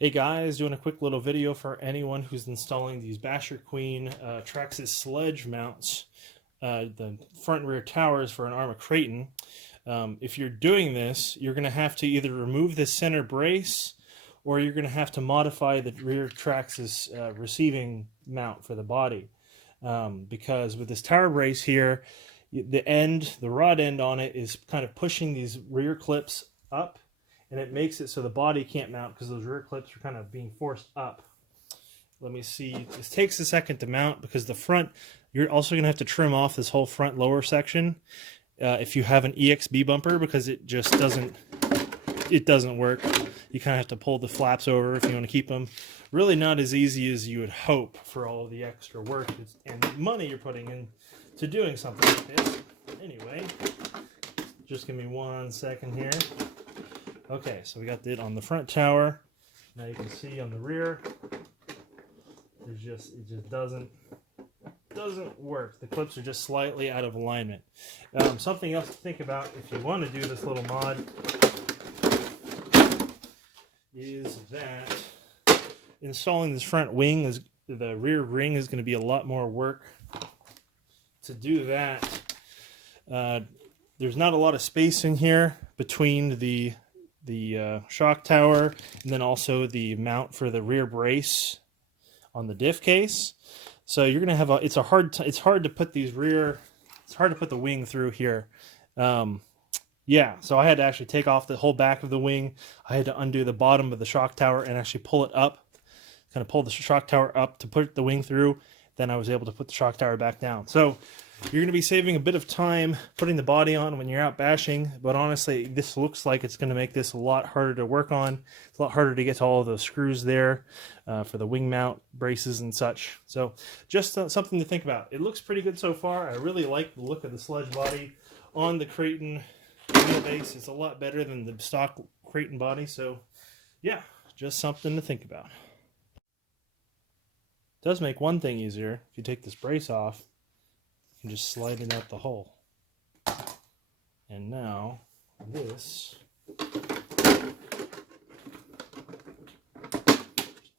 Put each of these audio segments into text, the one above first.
Hey guys, doing a quick little video for anyone who's installing these Basherqueen Traxxas Sledge mounts, the front and rear towers for an Arrma Kraton. If you're doing this, you're going to have to either remove the center brace or you're going to have to modify the rear Traxxas receiving mount for the body. Because with this tower brace here, the rod end on it is kind of pushing these rear clips up, and it makes it so the body can't mount because those rear clips are kind of being forced up. Let me see. This takes a second to mount because the front, you're also going to have to trim off this whole front lower section if you have an EXB bumper, because it just doesn't work. You kind of have to pull the flaps over if you want to keep them. Really not as easy as you would hope for all of the extra work and money you're putting into doing something like this. Anyway, just give me 1 second here. Okay, so we got it on the front tower. Now you can see on the rear, it just doesn't work. The clips are just slightly out of alignment. Something else to think about if you want to do this little mod is that installing this front wing, the rear ring is going to be a lot more work. To do that, there's not a lot of space in here between the shock tower and then also the mount for the rear brace on the diff case. So you're gonna have it's hard to put the wing through here. Yeah, so I had to actually take off the whole back of the wing. I had to undo the bottom of the shock tower and actually pull it up, kind of pull the shock tower up to put the wing through. Then I was able to put the shock tower back down. So you're going to be saving a bit of time putting the body on when you're out bashing, but honestly, this looks like it's going to make this a lot harder to work on. It's a lot harder to get to all of those screws there for the wing mount braces and such. So just something to think about. It looks pretty good so far. I really like the look of the Sledge body on the Kraton wheelbase. It's a lot better than the stock Kraton body. So yeah, just something to think about. It does make one thing easier. If you take this brace off, you can just slide it out the hole. And now this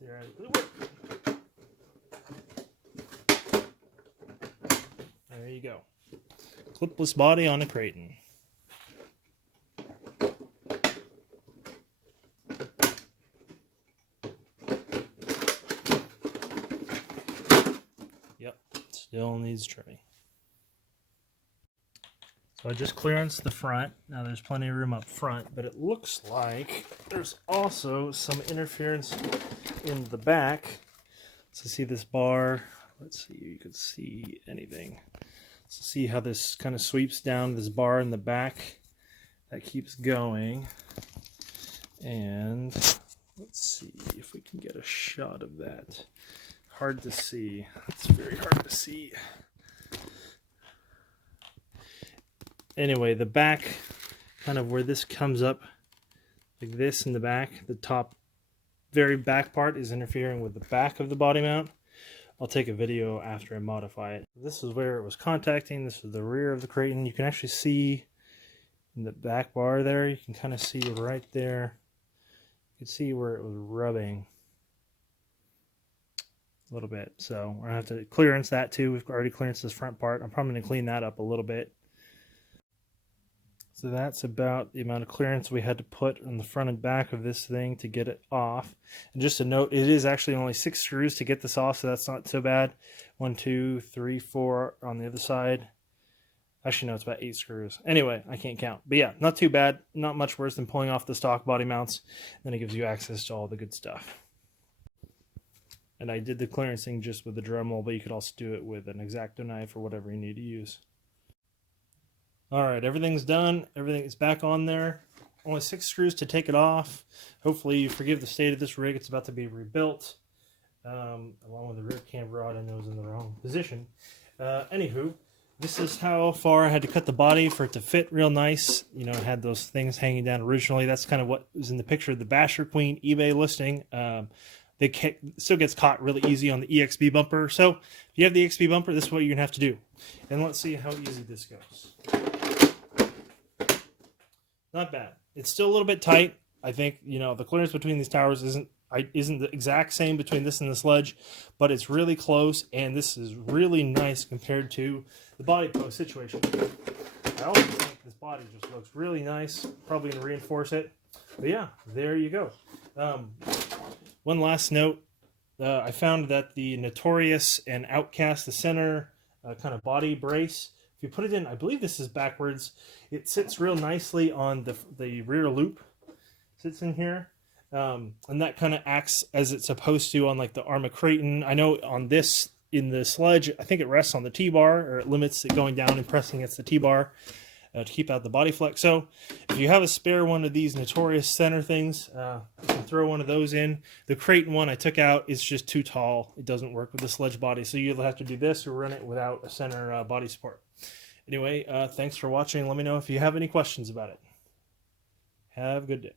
there you go. Clipless body on a Kraton. Yep, still needs trimming. So I just clearanced the front. Now there's plenty of room up front, but it looks like there's also some interference in the back. So see this bar. Let's see if you can see anything. So see how this kind of sweeps down this bar in the back. That keeps going. And let's see if we can get a shot of that. Hard to see. It's very hard to see. Anyway, the back, kind of where this comes up, like this in the back, the top, very back part is interfering with the back of the body mount. I'll take a video after I modify it. This is where it was contacting. This is the rear of the Kraton. You can actually see in the back bar there, you can kind of see right there. You can see where it was rubbing a little bit. So we're going to have to clearance that too. We've already clearanced this front part. I'm probably going to clean that up a little bit. So that's about the amount of clearance we had to put on the front and back of this thing to get it off. And just a note, it is actually only 6 screws to get this off, so that's not so bad. 1, 2, 3, 4 on the other side. Actually, no, it's about 8 screws. Anyway, I can't count. But yeah, not too bad. Not much worse than pulling off the stock body mounts. Then it gives you access to all the good stuff. And I did the clearancing just with the Dremel, but you could also do it with an X-Acto knife or whatever you need to use. Alright, everything's done. Everything is back on there. Only 6 screws to take it off. Hopefully you forgive the state of this rig. It's about to be rebuilt. Along with the rear cam rod, I know is in the wrong position. Anywho, this is how far I had to cut the body for it to fit real nice. You know, I had those things hanging down originally. That's kind of what was in the picture of the Basherqueen eBay listing. They still gets caught really easy on the EXB bumper. So if you have the EXB bumper, this is what you're going to have to do. And let's see how easy this goes. Not bad. It's still a little bit tight. I think, you know, the clearance between these towers isn't isn't the exact same between this and the Sledge, but it's really close, and this is really nice compared to the body post situation. I also think this body just looks really nice. Probably going to reinforce it. But yeah, there you go. One last note. I found that the Notorious and Outcast, the center kind of body brace, if you put it in, I believe this is backwards, it sits real nicely on the rear loop. Sits in here. And that kind of acts as it's supposed to on like the Arrma Kraton. I know on this, in the Sledge, I think it rests on the T-bar, or it limits it going down and pressing against the T-bar to keep out the body flex. So if you have a spare one of these Notorious center things, you can throw one of those in. The Kraton one I took out is just too tall. It doesn't work with the Sledge body, so you'll have to do this or run it without a center body support. Anyway, thanks for watching. Let me know if you have any questions about it. Have a good day.